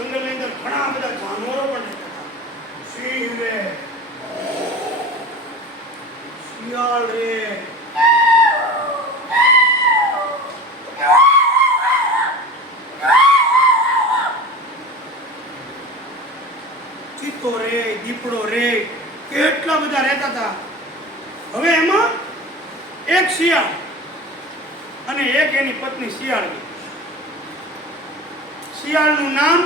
જંગલની અંદર ઘણા બધા જાનવરો પણ સિંહ રે, શિયાળ રે. ચિત્તો રે, દીપડો રે, કેટલા બધા રહેતા હતા. હવે એમાં એક શિયાળ અને એક એની પત્ની શિયાળ શિયાળનું નામ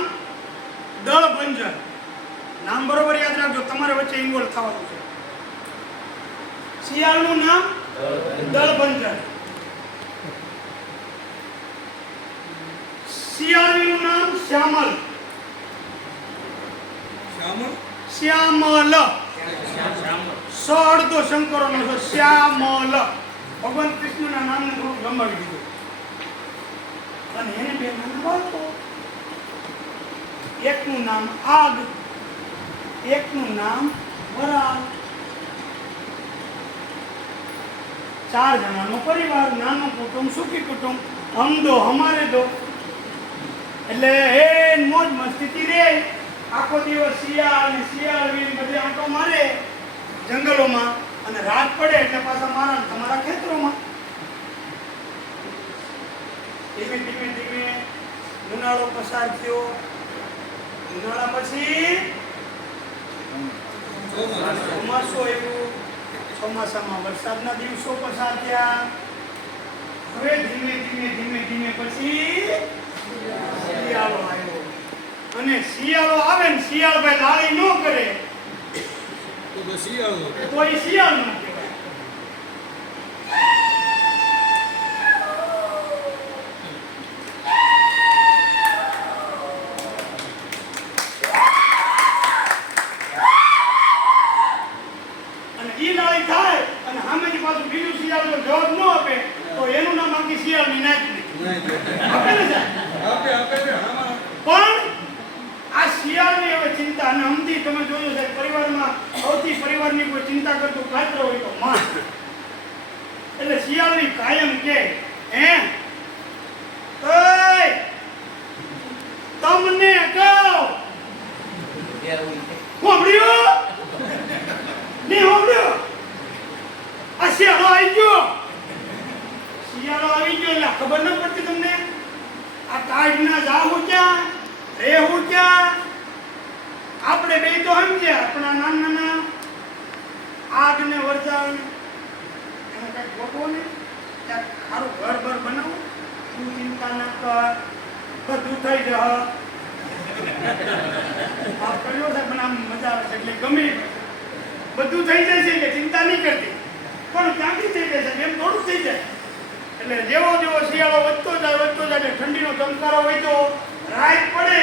દળભંજન નામ બરોબર યાદ રાખજો તમારે વચ્ચે ઇન્વોલ્વ થવાનું છે. શિયાળનું નામ દળભંજન શિયાળીનું નામ શ્યામલ. શ્યામલ? સ અડધો શંકરોનો છે શ્યામલ. ભગવાન કૃષ્ણના નામને થોડું લંબાવી દીધું. અને એને બે નાના બાળકો એકનું નામ આગ, એકનું નામ વરાળ. ચાર જણાનો પરિવાર, નાનું કુટુંબ, સુખી કુટુંબ, હમ દો, હમારે દો. એટલે એ મોજ મસ્તીથી રે. આખો દિવસ શિયાળ ને શિયાળ બધે આંટો મારે જંગલોમાં અને રાત પડે એટલે પાછા મારા તમારા ખેતરોમાં. ધીમે ધીમે ધીમે ઉનાળો પસાર થયો. ઉનાળા પછી? ચોમાસું આવ્યું. ચોમાસામાં વરસાદના દિવસો પસાર થયા હવે ધીમે ધીમે ધીમે ધીમે પછી શિયાળો આવ્યો. અને શિયાળો આવે ને શિયાળ ભાઈ લાળી ન કરે. તો એ શિયાળ. ન કહેવાય અને ઈ લાળી થાય અને સામેથી પાછું જવાબ ન આપે તો એનું નામ આખી શિયાળની નાચની આપે ને સાહેબ? પણ આ શિયાળની હવે ચિંતા અને અમથી તમે જોયું છે પરિવારમાં સૌથી પરિવારની કોઈ ચિંતા કરતું પાત્ર હોય તો માં એટલે શિયાળની કાયમ કે હે ઓય તમને કહું હોંભળ્યો ને હોંભળ્યો આ શિયાળો આવી ગયો શિયાળો આવી ગયો એટલે ખબર ન પડતી તમને આ ટાઈડના જાવું ક્યાં ક્યાં આપણે બે તો સમજ્યા આપણા નાના નાના આગ ને વરસાદ એને કંઈક ગોઠવો ને સારું ઘર ભર બનાવો, તું ચિંતા ના કર, બધું થઈ જશે. આ કર્યો છે, પણ આમ છે ગમે બધું. થઈ જશે એટલે ચિંતા નહીં કરતી. પણ ક્યાંથી જશે એમ થોડું થઈ જાય. એટલે જેવો જેવો શિયાળો વધતો જાય વધતો જાય ઠંડીનો ચમકારો વધ્યો, રાત પડે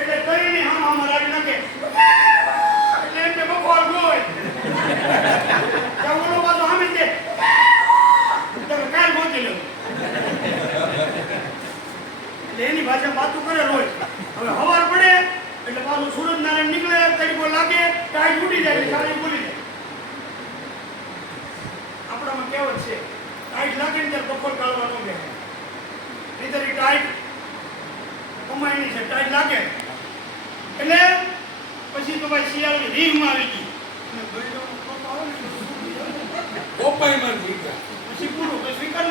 એટલે કઈને હા આમ રાત નાખે એટલે એમને બપોર ગોય ત્યાં ઓલો બાજુ આમે છે તમે કાલ પહોંચી લો એટલે એની ભાષા વાતું કરે રોજ હવે હવાર પડે, એટલે પાછું સૂરજ નારાયણ નીકળે તરીકો લાગે ટાઈ ઉડી જાય સાડી બોલી જાય. આપણામાં કહેવત છે, ટાઈટ લાગે ને ત્યારે બપોર કાઢવાનો કે બેસે નહીંતર ટાઈટ કમાઈની છે, ટાઈટ લાગે. એટલે પછી તો ભાઈ શિયાળની રીંગ આવી ગઈ. અને ગળ્યોનો કોપ આવે ને એટલે પછી પૂરું પછી. સ્વીકાર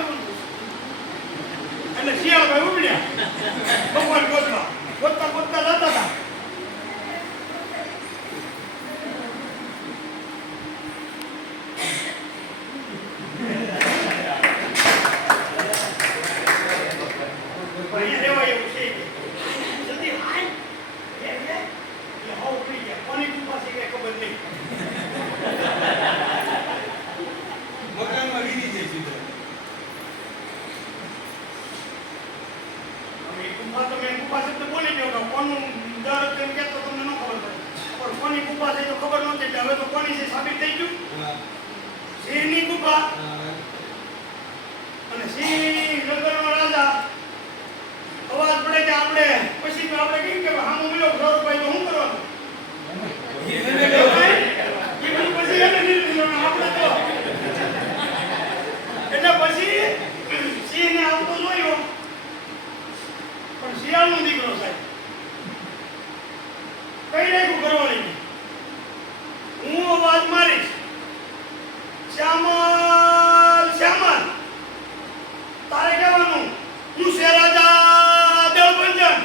એટલે શિયાળ ભાઈ ઉડ્યા. ભગવાન ગોતવા ગોતતા ગોતતા જતા હતા અહીંયા રહેવાય એવું છે જલ્દી હાલ એ લે એટલે હવ ઉડી ગયા કોની કૃપા છે કઈ ખબર નહીં હવે એ કૃપા તમે કૃપા શબ્દ બોલી ગયો કે કોનું દર તેમ કહેતો તમને ન ખબર પડે પણ કોની કૃપા છે તો ખબર નહોતી એટલે હવે તો કોની છે સાબિત થઈ ગયું કૃપા અને સિંહ નગરનો રાજા. અવાજ પડે કે આપણે પછી આપણે કેમ કે હામો મળ્યો ઘર ભાઈ તો હું કરવાનું એટલે પછી સિંહને આવતો જોયો. પણ શિયાળનો દીકરો સાહેબ કઈ નાખ્યું કરવાની હું અવાજ મારીશ શ્યામલ શ્યામલ તારે કહેવાનું હું છે રાજા દેવબંજન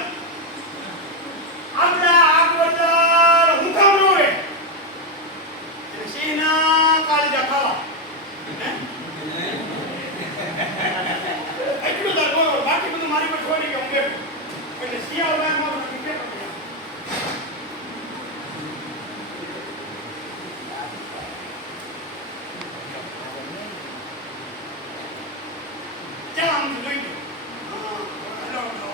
આપણે આગવદર હું કામ રોવે એટલે સિંહના કાળજા ખાવા હે? એટલું તાર બોલો બાકી બધું મારી પર છોડી કે હું બેઠો એટલે શિયાળ ગાય મારું નથી બેઠો ત્યાં. ત્યાં આમ જોઈ લો. હા, હલો, હલો.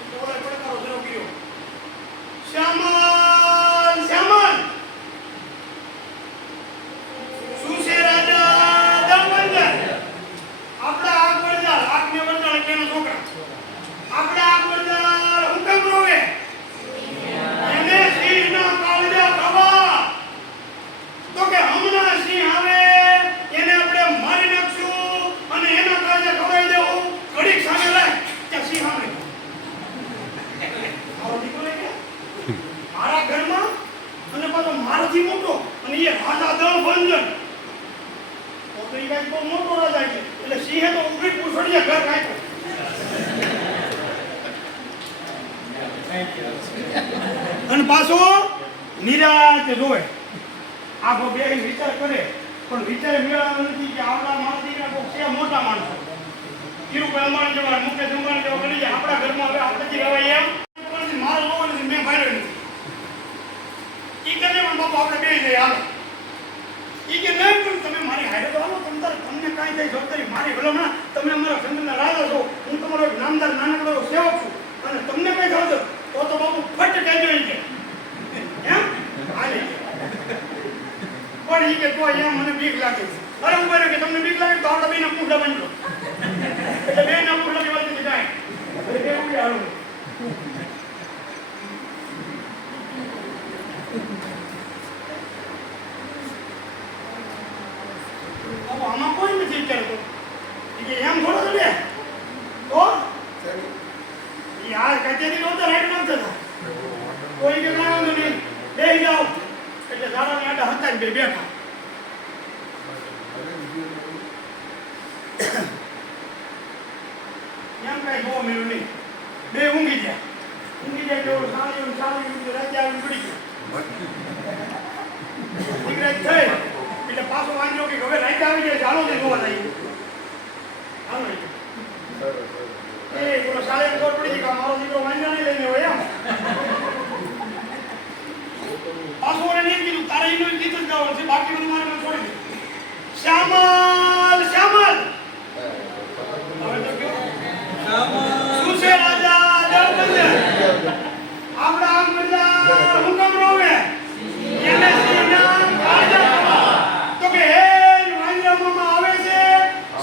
એટલે ઓલા પડકારો શરૂ કર્યો. શ્યામલ શ્યામલ શું છે રાજા દમબંધર આપણા આગ વરદાર આગને વરદાર એટલે એનો છોકરા આપણા આગ વરદાર હુકમ રોવે એને સિંહના કાળજા ખાવા તો કે હમણાં સિંહ આવે એને આપણે મારી નાખશું અને એના કાળજા ખવાઈ દેવું ઘડીક સામે લાય ત્યાં સિંહ આવે આવો દીકરો લે કે મારા ઘરમાં અને પાછો મારાથી મોટો અને એ રાજા દળ ભંજન તો એ કાંઈક બહુ મોટો રાજા છે. એટલે સિંહે તો ઊભી પૂછડીએ ઘર કાઢ્યો અને પાછો નિરાત રોય આખો બે વિચાર કરે, પણ વિચાર મેળવવાનો નથી કે આપણા માણસ દીકરા કોક છે મોટા માણસો. કિરુભાઈ અંબાણી જેવા મુકેશ અંબાણી જેવા જાય આપણા ઘરમાં હવે આપણેથી રહેવાય એમ. મારો નથી, મેં ભાઈ નથી. એ કરે પણ બાપુ, આપણે બે જઈએ, હાલો. ઈ કે નહીં પણ તમે મારી હારે તો આવો તમ તારે તમને કાંઈ થાય, જવાબદારી મારી. ભલામણા તમે અમારા સંતના રાજા છો. હું તમારો એક નામદાર, નાનકડો સેવક છું. અને તમને કઈ થયું તો તો બાપુ ફટ કહેજો ઈ કે. એમ? હાલે. પણ ઈ કે તો અહીંયા મને બીક લાગે અરે ઊભા કે તમને બીક લાગે તો આપણે બેના પૂંછડા બનજો એટલે બેના પૂંછડા ની વાત જાય એટલે બે ઉડી હાલો બાપુ, આમાં કોઈ નથી વિચારતો કે એમ થોડો તો લે તો? ઈ આ કચેરી નો તો રાઈટ નતો થતો કોઈ કે ના વાંધો નહીં. બેસી જાઓ. એટલે ઝાડાની આડા હતા બે બેઠા. એમ કાંઈ જોવા મળ્યું નહીં. બે ઊંઘી ગયા. ઊંઘી જાય તો સારી સારી રાજા પડી ગયો દીકરા થઈ. એટલે પાછો વાંચ્યો કે હવે રાઈટ આવી જાય, ચાલો ને જોવા જઈએ. હાલો એ બોલો સાલે ખબર પડી કે મારો દીકરો વાંધો નહીં લઈને હોય એમ. પાછો એને કીધું, તારે એનું ગીત જ ગાવાનું છે, બાકી બધું મારે છોડી દે. શ્યામલ શ્યામલ હવે તો કયો શું છે રાજા દળબંદર આપણા આમ બધા હુકમ રોવે એને સિંહના કાળજા ખાવા. તો કે હે વાંદરા મામા આવે છે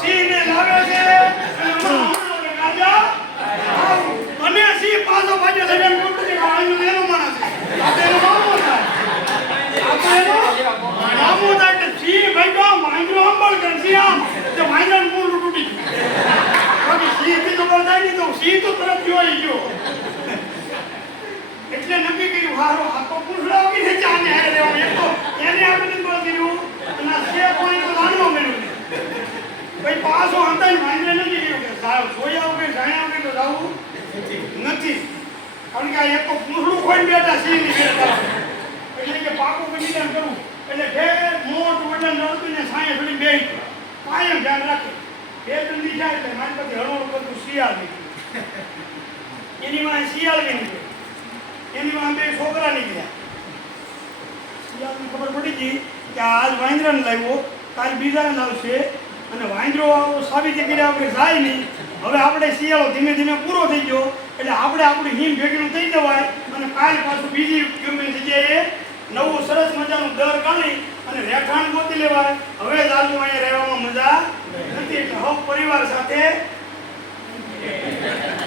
સિંહને લાવે છે અને હમણાં હમણાં ઓલે કાળજા ખાવું. અને સિંહ પાછો ભાજ્યો છે એમ કહું છું કે આ એનો એનો માણસ છે. આ તો એનો મામો થાય. આ તો એનો મામો થાય એટલે સિંહ ભાગ્યો, વાંદરો અંબળ કરે, સિંહ આમ. તો વાંદરાનું મૂળું તૂટી ગયું. બાકી સિંહથી તો થાય સિંહ તો તરત જોઈ ગયો. એટલે નક્કી કર્યું, હારો આ તો પૂંછડા ઉગી છે ચાને હારે રહેવાનું એક તો એને આપણે બોલ કર્યું અને છે કોણી તો લાડવા મળ્યું ભાઈ, પાછો ને વાંદરે નથી. કર્યું કે, સાહેબ આવું કે જાણ્યા વગર તો જાવું નથી. કારણ કે આ એક તો પૂંછડું ખોઈને બેઠા સિંહની એટલે કે પાકું નિદાન કરવું. એટલે બે મોટું વડલ નડતું ને સાંયે થોડી બે કાયમ ધ્યાન રાખે. બે ત્રણ દી જાય એટલે મારી પાસે હળવું બધું શિયાળ નીકળ્યું. એની માં શિયાળ બી નીકળી. એની માં બે છોકરા નીકળ્યા. શિયાળની ખબર પડી ગઈ કે આજ વાંદરાને લાવ્યો, કાલ બીજાને લાવશે. અને વાંદરો સાબિતી કર્યા આપણે જાય નહીં. હવે આપણે શિયાળો ધીમે ધીમે પૂરો થઈ ગયો. એટલે આપણે આપણી હિમ ભેગીનું થઈ જવાય. અને કાલ પાછું બીજી ગમે જગ્યાએ નવું સરસ મજાનું દર કાઢી અને રહેઠાણ ગોતી લેવાય. હવે જ અહીંયા રહેવામાં મજા નથી. એટલે હવ પરિવાર સાથે Amen.